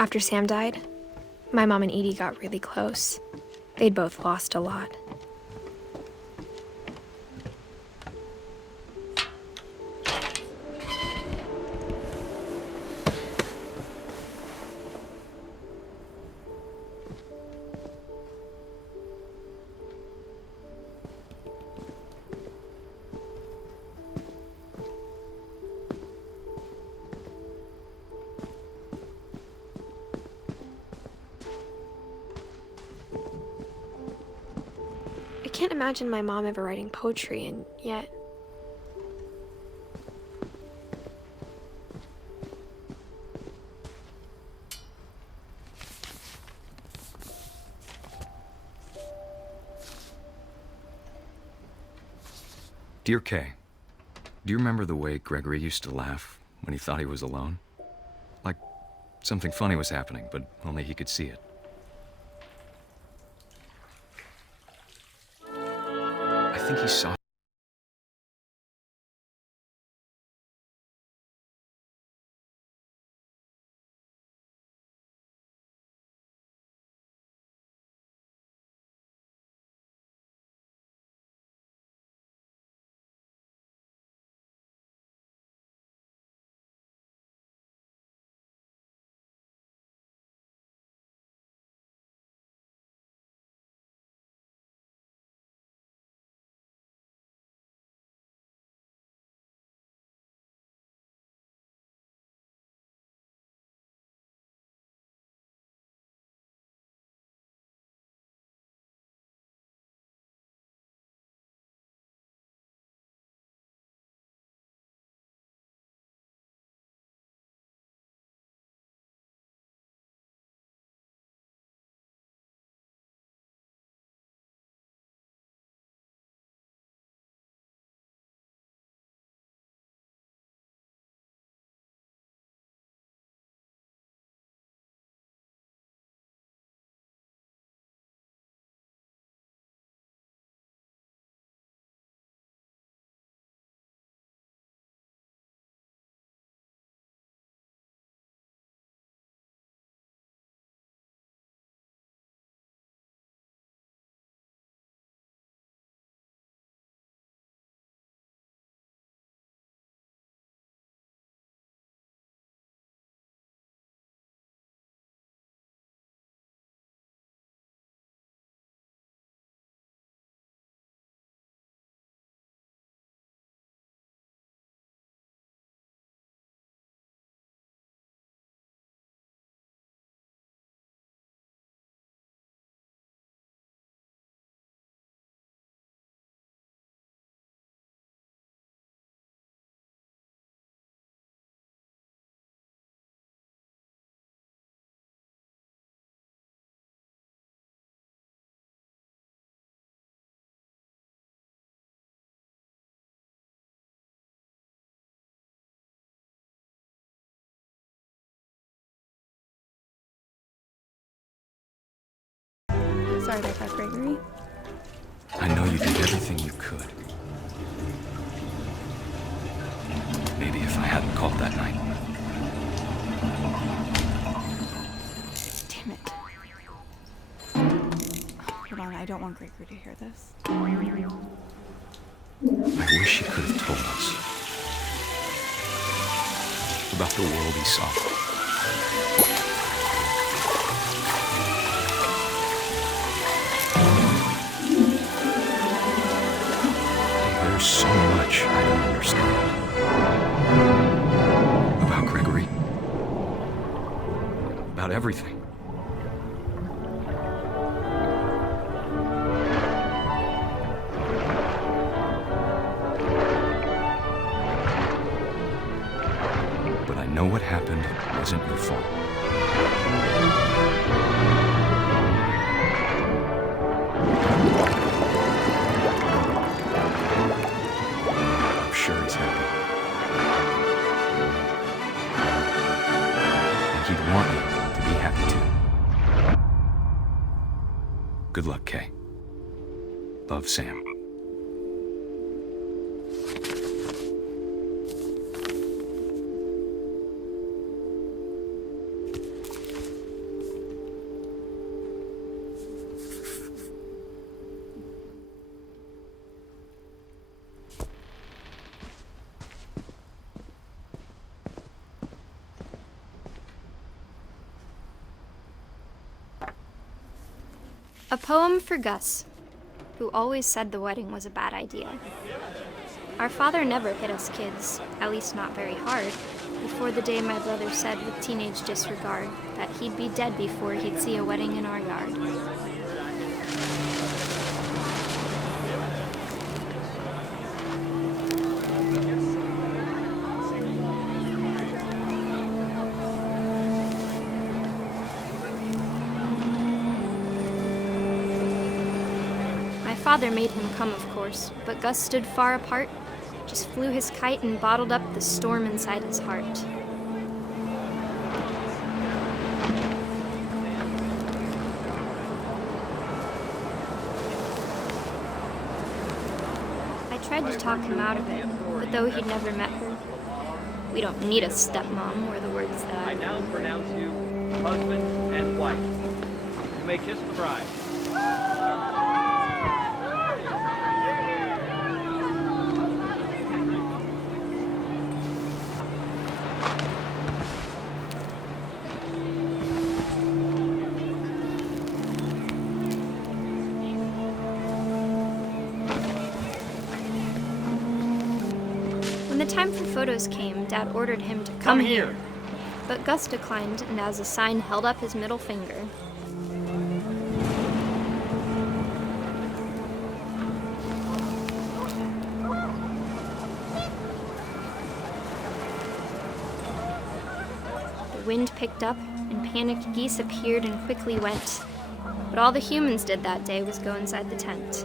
After Sam died, my mom and Edie got really close. They'd both lost a lot. I can't imagine my mom ever writing poetry, and yet... Dear Kay, do you remember the way Gregory used to laugh when he thought he was alone? Like something funny was happening, but only he could see it. I think he saw... Sorry about that, Gregory. I know you did everything you could. Maybe if I hadn't called that night. Damn it. Hold on, I don't want Gregory to hear this. I wish he could have told us about the world he saw. There's so much I don't understand about Gregory, about everything. what happened wasn't your fault. I'm sure he's happy. And he'd want you to be happy too. Good luck, Kay. Love, Sam. A poem for Gus, who always said the wedding was a bad idea. Our father never hit us kids, at least not very hard, before the day my brother said with teenage disregard that he'd be dead before he'd see a wedding in our yard. My father made him come, of course, but Gus stood far apart, just flew his kite and bottled up the storm inside his heart. I tried to talk him out of it, but though he'd never met her, we don't need a stepmom, were the words that I now pronounce you husband and wife. You may kiss the bride. When the time for photos came, Dad ordered him to come here. But Gus declined, and as a sign held up his middle finger. The wind picked up, and panicked geese appeared and quickly went. But all the humans did that day was go inside the tent.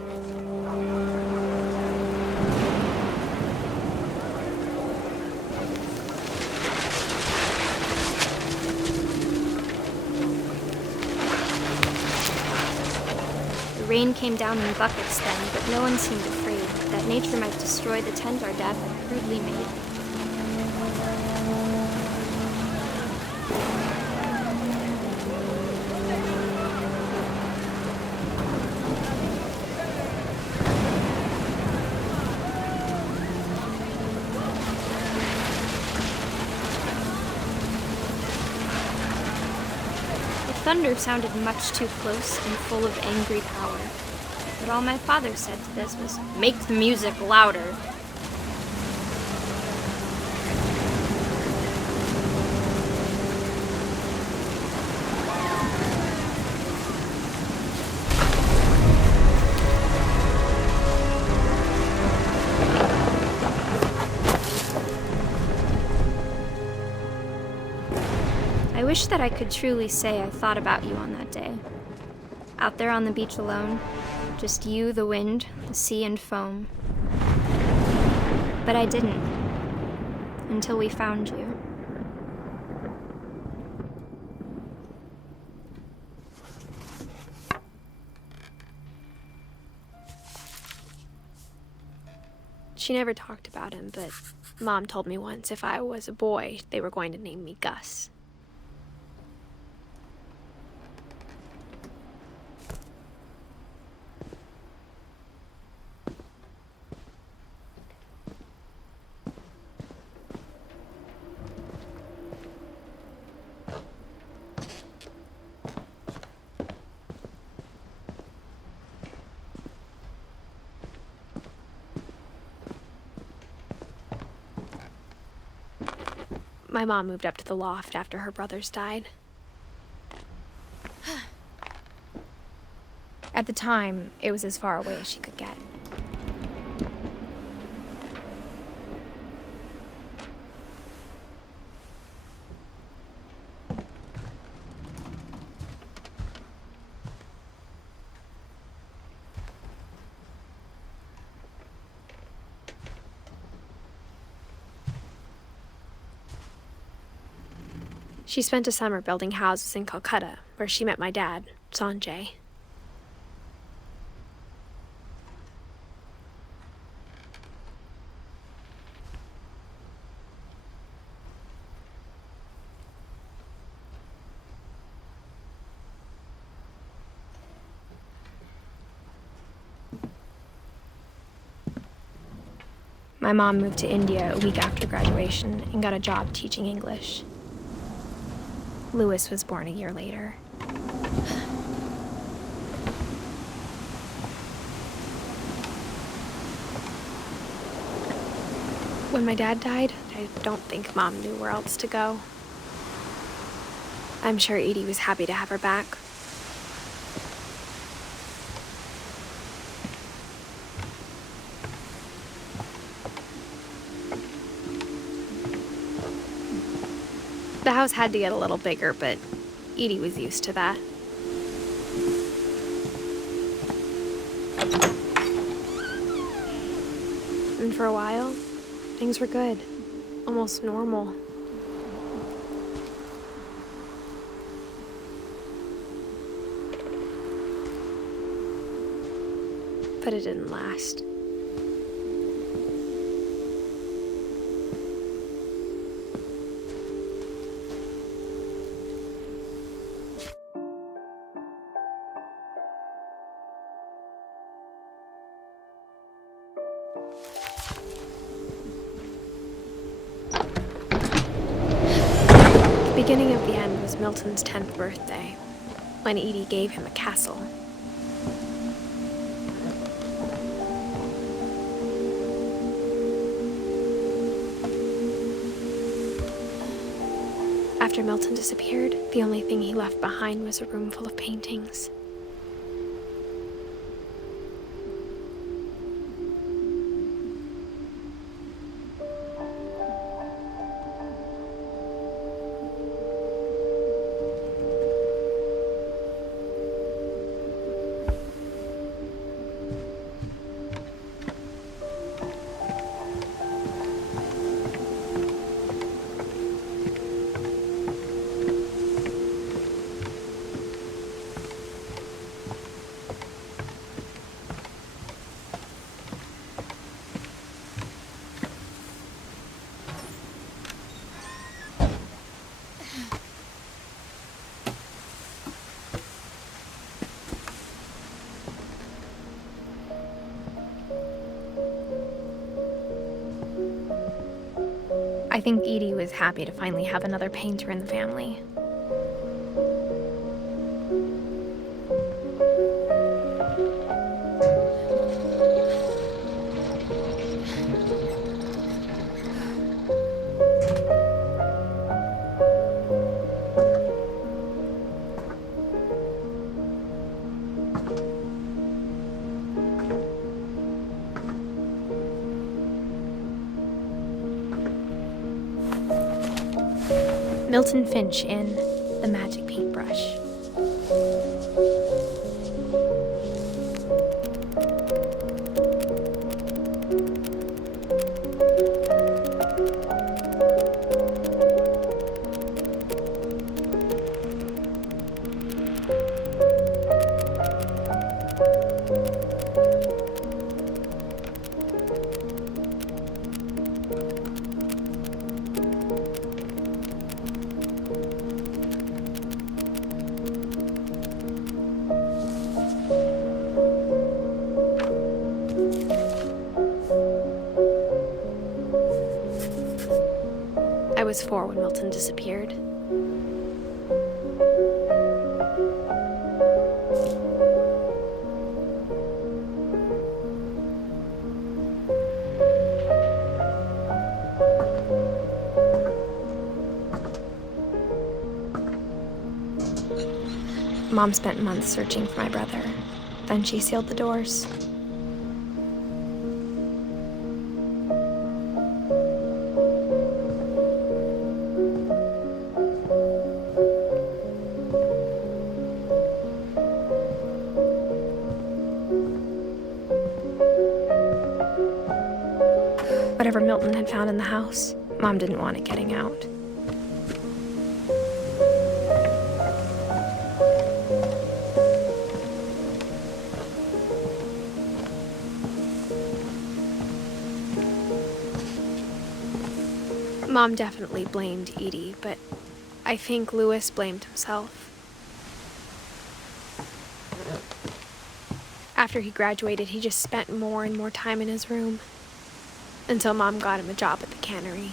The rain came down in buckets then, but no one seemed afraid that nature might destroy the tent our dad had crudely made. The thunder sounded much too close and full of angry power. But all my father said to this was, "Make the music louder." I wish that I could truly say I thought about you on that day. Out there on the beach alone, just you, the wind, the sea, and foam. But I didn't, until we found you. She never talked about him, but Mom told me once if I was a boy, they were going to name me Gus. My mom moved up to the loft after her brothers died. At the time, it was as far away as she could get. She spent a summer building houses in Calcutta, where she met my dad, Sanjay. My mom moved to India a week after graduation and got a job teaching English. Louis was born a year later. When my dad died, I don't think Mom knew where else to go. I'm sure Edie was happy to have her back. The house had to get a little bigger, but Edie was used to that. And for a while, things were good. Almost normal. But it didn't last. The beginning of the end was Milton's 10th birthday, when Edie gave him a castle. After Milton disappeared, the only thing he left behind was a room full of paintings. I think Edie was happy to finally have another painter in the family. Milton Finch in The Magic Paintbrush. I was 4 when Milton disappeared. Mom spent months searching for my brother. Then she sealed the doors. Whatever Milton had found in the house, Mom didn't want it getting out. Mom definitely blamed Edie, but I think Lewis blamed himself. After he graduated, he just spent more and more time in his room, until Mom got him a job at the cannery.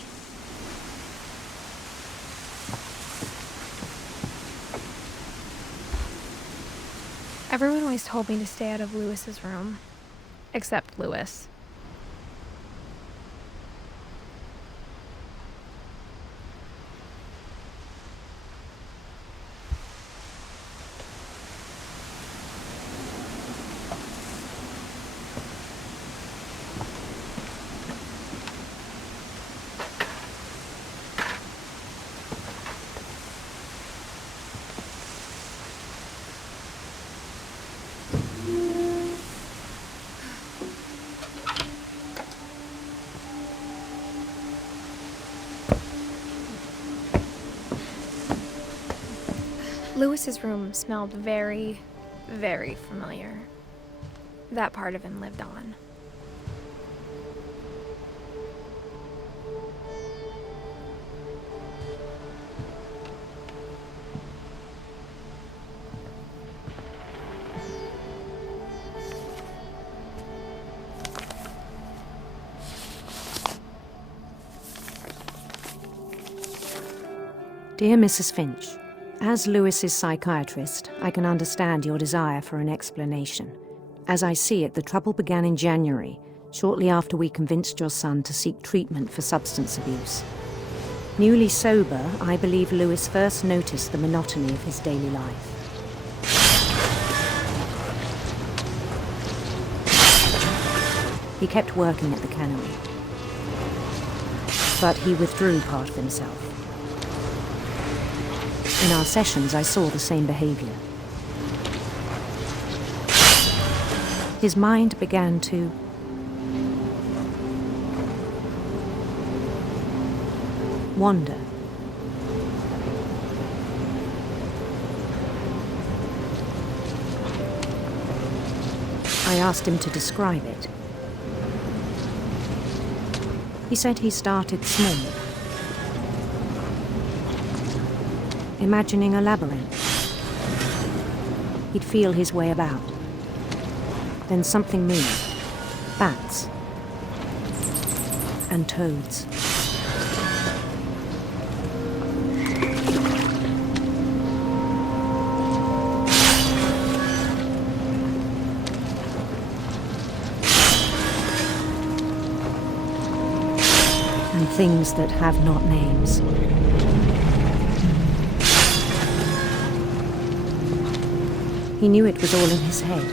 Everyone always told me to stay out of Lewis's room, except Lewis. Lewis's room smelled very, very familiar. That part of him lived on. Dear Mrs. Finch, as Lewis's psychiatrist, I can understand your desire for an explanation. As I see it, the trouble began in January, shortly after we convinced your son to seek treatment for substance abuse. Newly sober, I believe Lewis first noticed the monotony of his daily life. He kept working at the cannery, but he withdrew part of himself. In our sessions, I saw the same behavior. His mind began to wander. I asked him to describe it. He said he started small, imagining a labyrinth. He'd feel his way about. Then something moved. Bats. And toads. And things that have not names. He knew it was all in his head.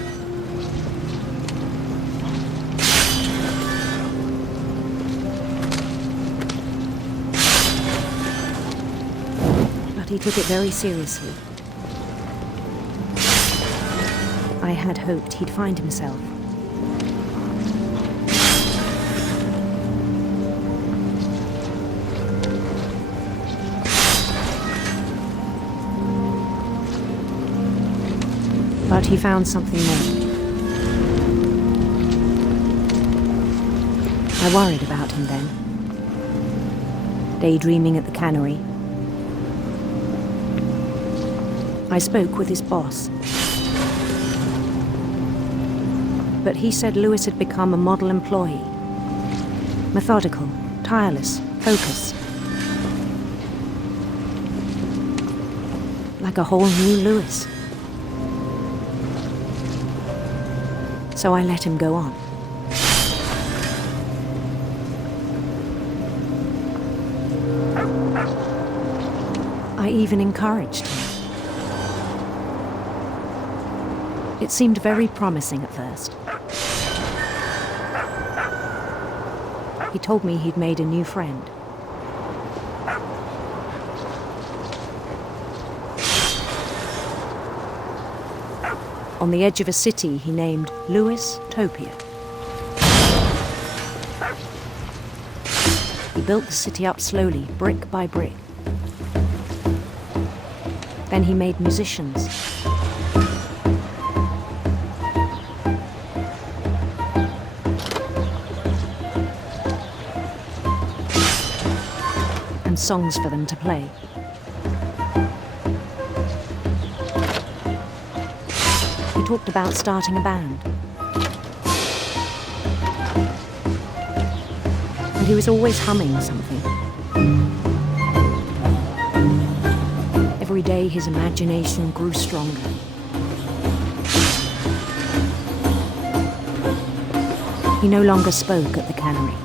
But he took it very seriously. I had hoped he'd find himself. But he found something more. I worried about him then. Daydreaming at the cannery. I spoke with his boss. But he said Lewis had become a model employee. Methodical, tireless, focused. Like a whole new Lewis. So I let him go on. I even encouraged him. It seemed very promising at first. He told me he'd made a new friend. On the edge of a city he named Lewis Topia. He built the city up slowly, brick by brick. Then he made musicians. songs for them to play. He talked about starting a band. And he was always humming something. Every day his imagination grew stronger. He no longer spoke at the cannery.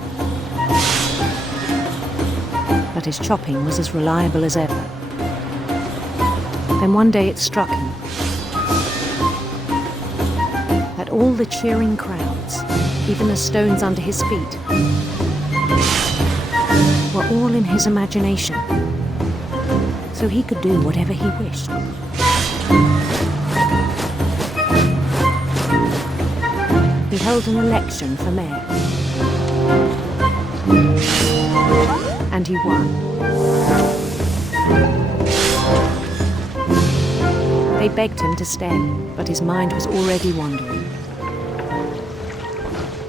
But his chopping was as reliable as ever. Then one day it struck him that all the cheering crowds, even the stones under his feet, were all in his imagination, so he could do whatever he wished. He held an election for mayor. And he won. They begged him to stay, but his mind was already wandering.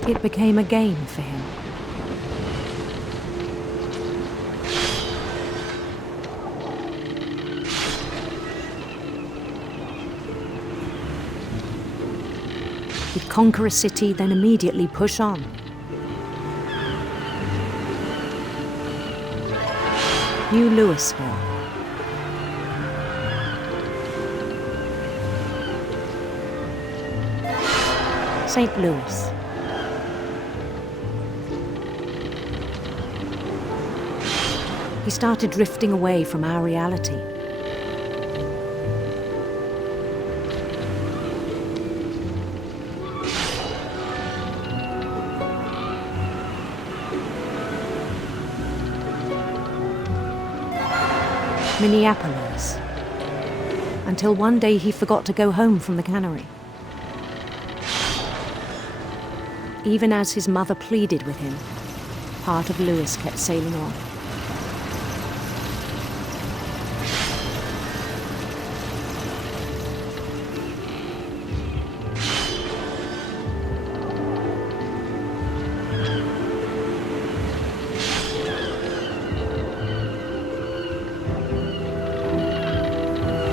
It became a game for him. He'd conquer a city, then immediately push on. New Louisville. St. Louis. He started drifting away from our reality. Minneapolis, until one day he forgot to go home from the cannery. Even as his mother pleaded with him, part of Louis kept sailing on.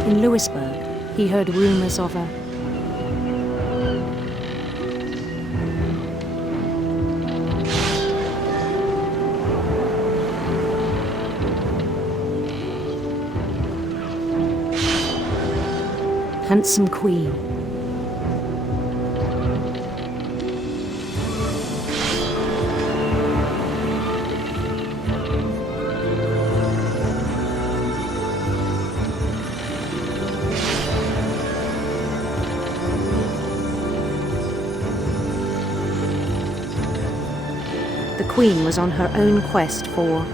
In Louisburg, he heard rumors of a handsome queen. The queen was on her own quest for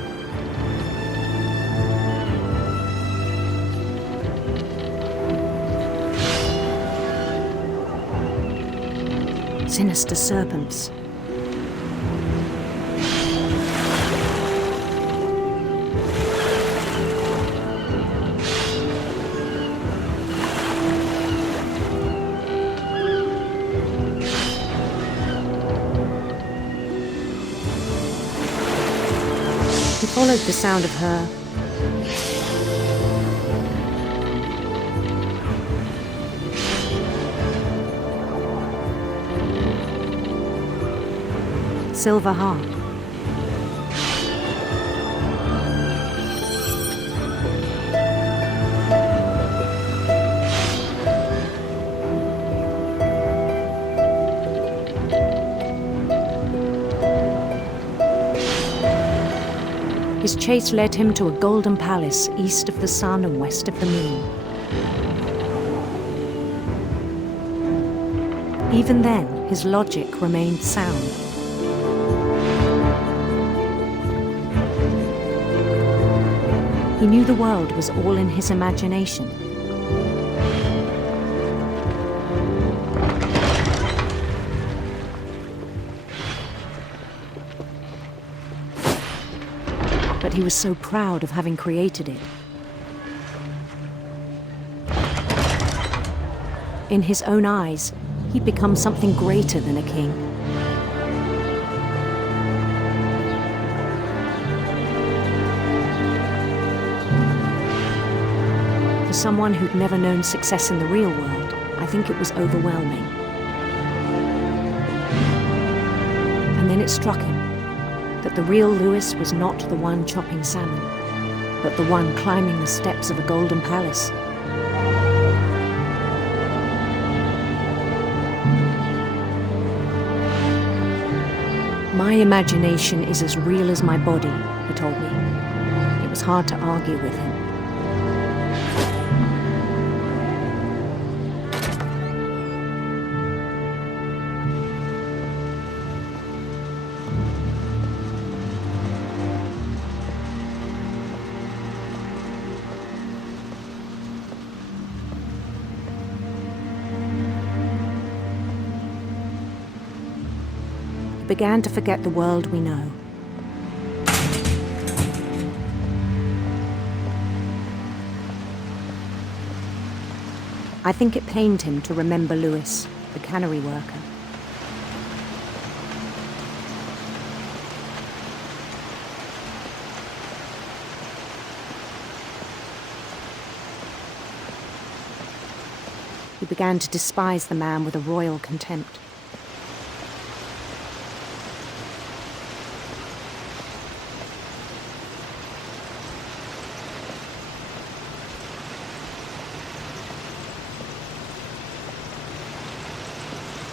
sinister serpents. He followed the sound of her silver harp. His chase led him to a golden palace east of the sun and west of the moon. Even then, his logic remained sound. He knew the world was all in his imagination. But he was so proud of having created it. In his own eyes, he'd become something greater than a king. someone who'd never known success in the real world, I think it was overwhelming. And then it struck him that the real Lewis was not the one chopping salmon, but the one climbing the steps of a golden palace. My imagination is as real as my body, he told me. It was hard to argue with him. Began to forget the world we know. I think it pained him to remember Lewis, the cannery worker. He began to despise the man with a royal contempt.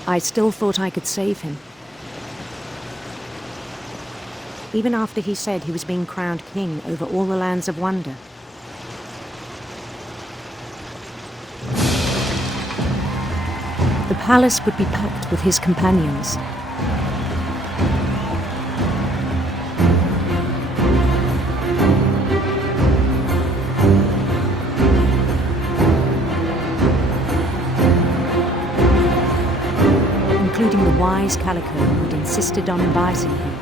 I still thought I could save him. Even after he said he was being crowned king over all the lands of wonder. The palace would be packed with his companions. Including the wise Calico who'd insisted on advising him.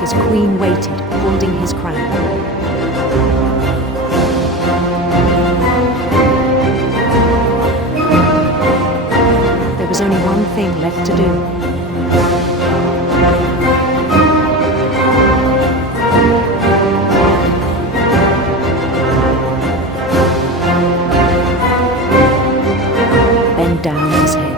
His queen waited, holding his crown. There was only one thing left to do. Bend down his head.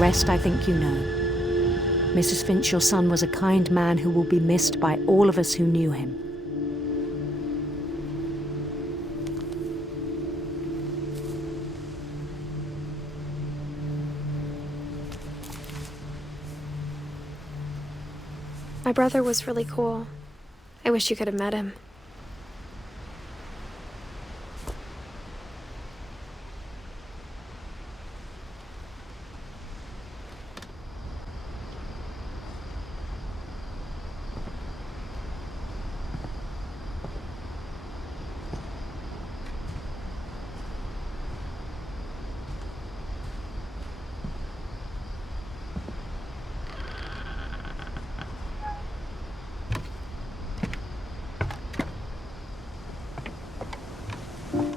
Rest, I think you know. Mrs. Finch, your son was a kind man who will be missed by all of us who knew him. My brother was really cool. I wish you could have met him.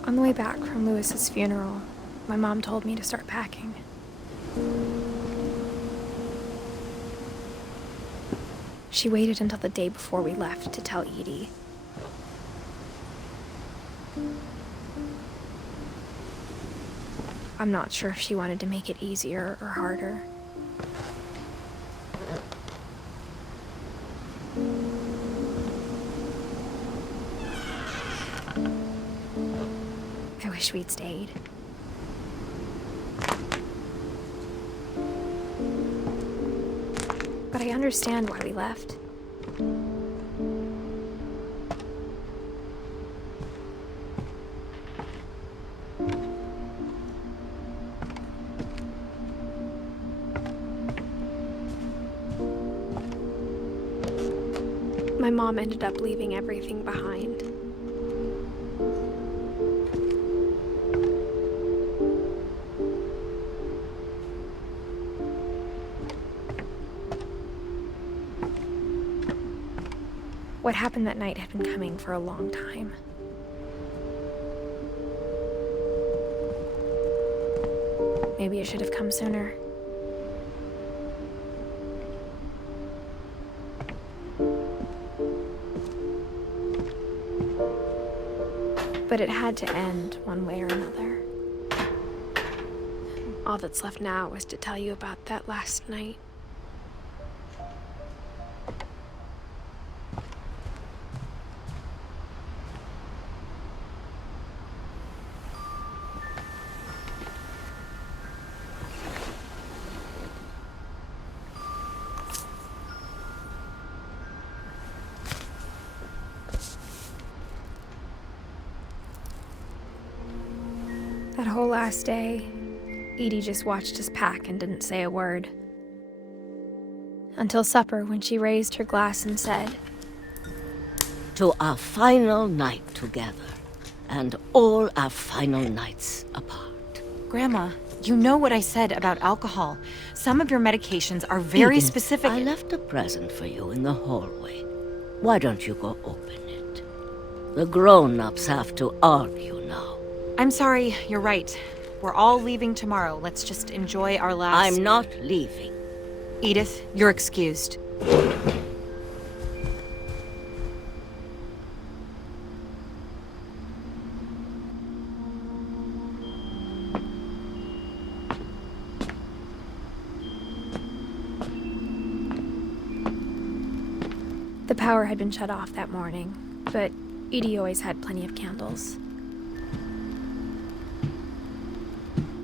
On the way back from Lewis's funeral, my mom told me to start packing. She waited until the day before we left to tell Edie. I'm not sure if she wanted to make it easier or harder. I wish we'd stayed. But I understand why we left. My mom ended up leaving everything behind. What happened that night had been coming for a long time. Maybe it should have come sooner. But it had to end one way or another. All that's left now is to tell you about that last night. That whole last day, Edie just watched us pack and didn't say a word. Until supper, when she raised her glass and said, "To our final night together, and all our final nights apart." Grandma, you know what I said about alcohol. Some of your medications are very Edith, specific. I left a present for you in the hallway. Why don't you go open it? The grown-ups have to argue now. I'm sorry, you're right. We're all leaving tomorrow. Let's just enjoy our last... I'm not leaving. Edith, you're excused. the power had been shut off that morning, but Edie always had plenty of candles.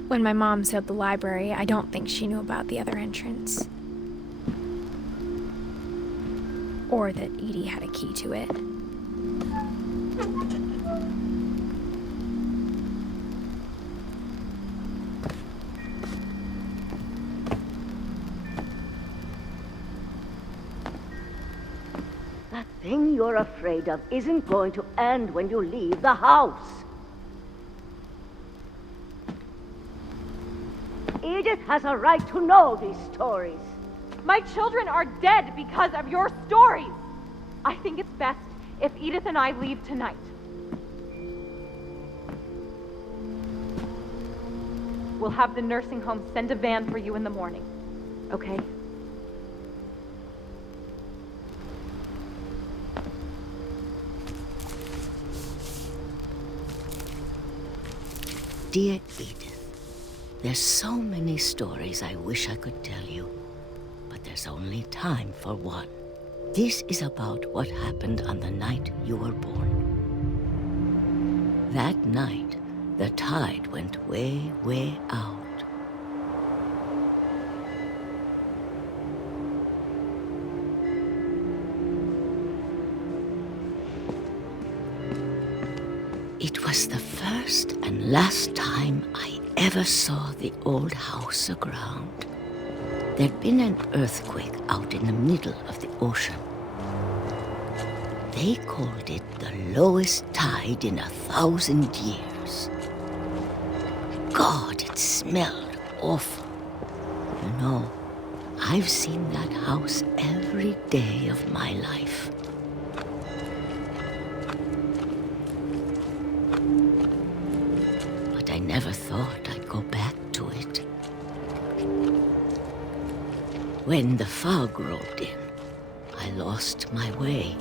When my mom sealed the library, I don't think she knew about the other entrance. Or that Edie had a key to it. That thing you're afraid of isn't going to end when you leave the house. Edith has a right to know these stories. My children are dead because of your stories. I think it's best if Edith and I leave tonight. We'll have the nursing home send a van for you in the morning, okay? Dear Edith, there's so many stories I wish I could tell you, but there's only time for one. This is about what happened on the night you were born. That night, the tide went way, way out. It was the first and last time I ever saw the old house aground. There'd been an earthquake out in the middle of the ocean. They called it the lowest tide in 1,000 years. God, it smelled awful. You know, I've seen that house every day of my life. But I never thought I'd go back to it. When the fog rolled in, I lost my way.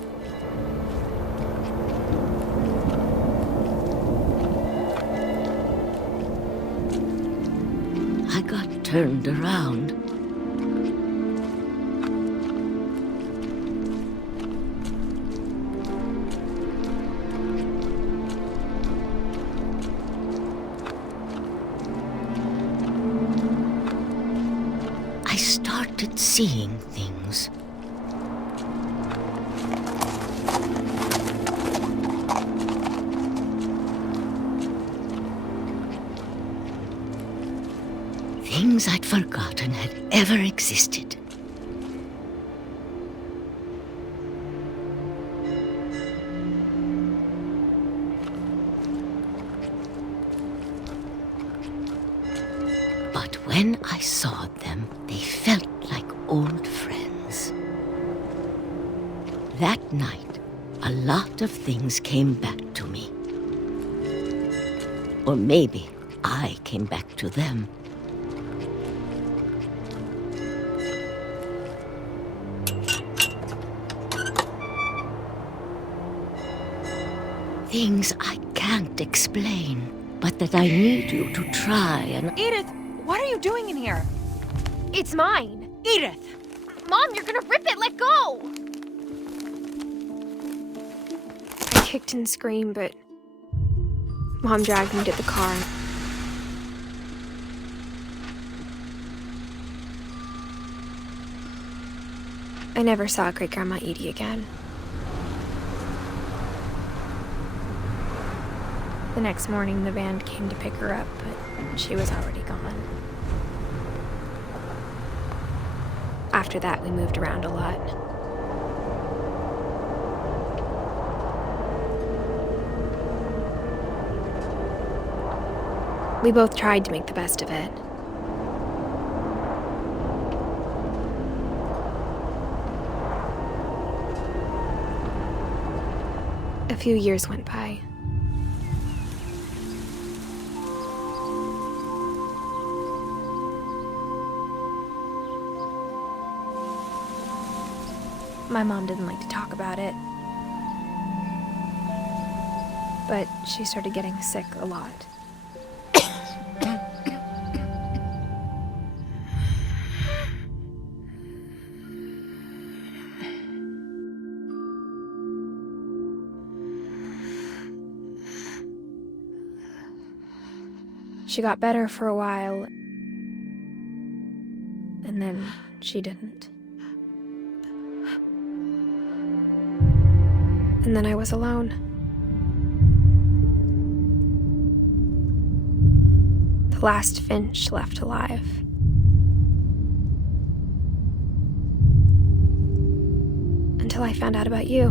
I got turned around. I started seeing things. Things I'd forgotten had ever existed. But when I saw them, they felt like old friends. That night, a lot of things came back to me. Or maybe I came back to them. Things I can't explain, but that I need you to try and... Edith, what are you doing in here? It's mine. Edith! Mom, you're gonna rip it! Let go! I kicked and screamed, but Mom dragged me to the car. I never saw Great-Grandma Edie again. The next morning, the band came to pick her up, but she was already gone. After that, we moved around a lot. We both tried to make the best of it. A few years went by. My mom didn't like to talk about it, but she started getting sick a lot. She got better for a while, and then she didn't. And then I was alone. The last Finch left alive. Until I found out about you.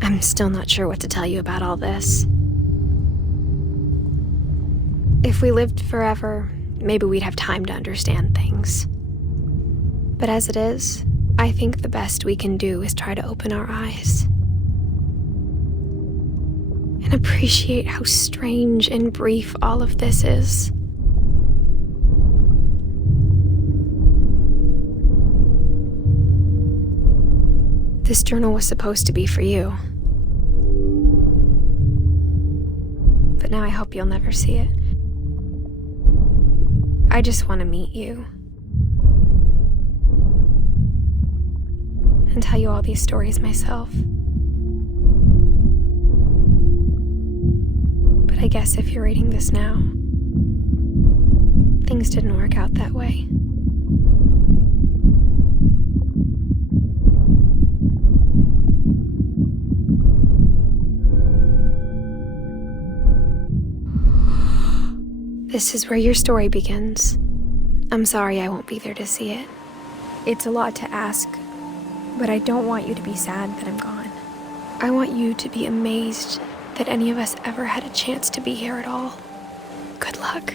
I'm still not sure what to tell you about all this. If we lived forever, maybe we'd have time to understand things. But as it is, I think the best we can do is try to open our eyes and appreciate how strange and brief all of this is. This journal was supposed to be for you. But now I hope you'll never see it. I just want to meet you. And tell you all these stories myself. But I guess if you're reading this now, things didn't work out that way. This is where your story begins. I'm sorry I won't be there to see it. It's a lot to ask, but I don't want you to be sad that I'm gone. I want you to be amazed that any of us ever had a chance to be here at all. Good luck.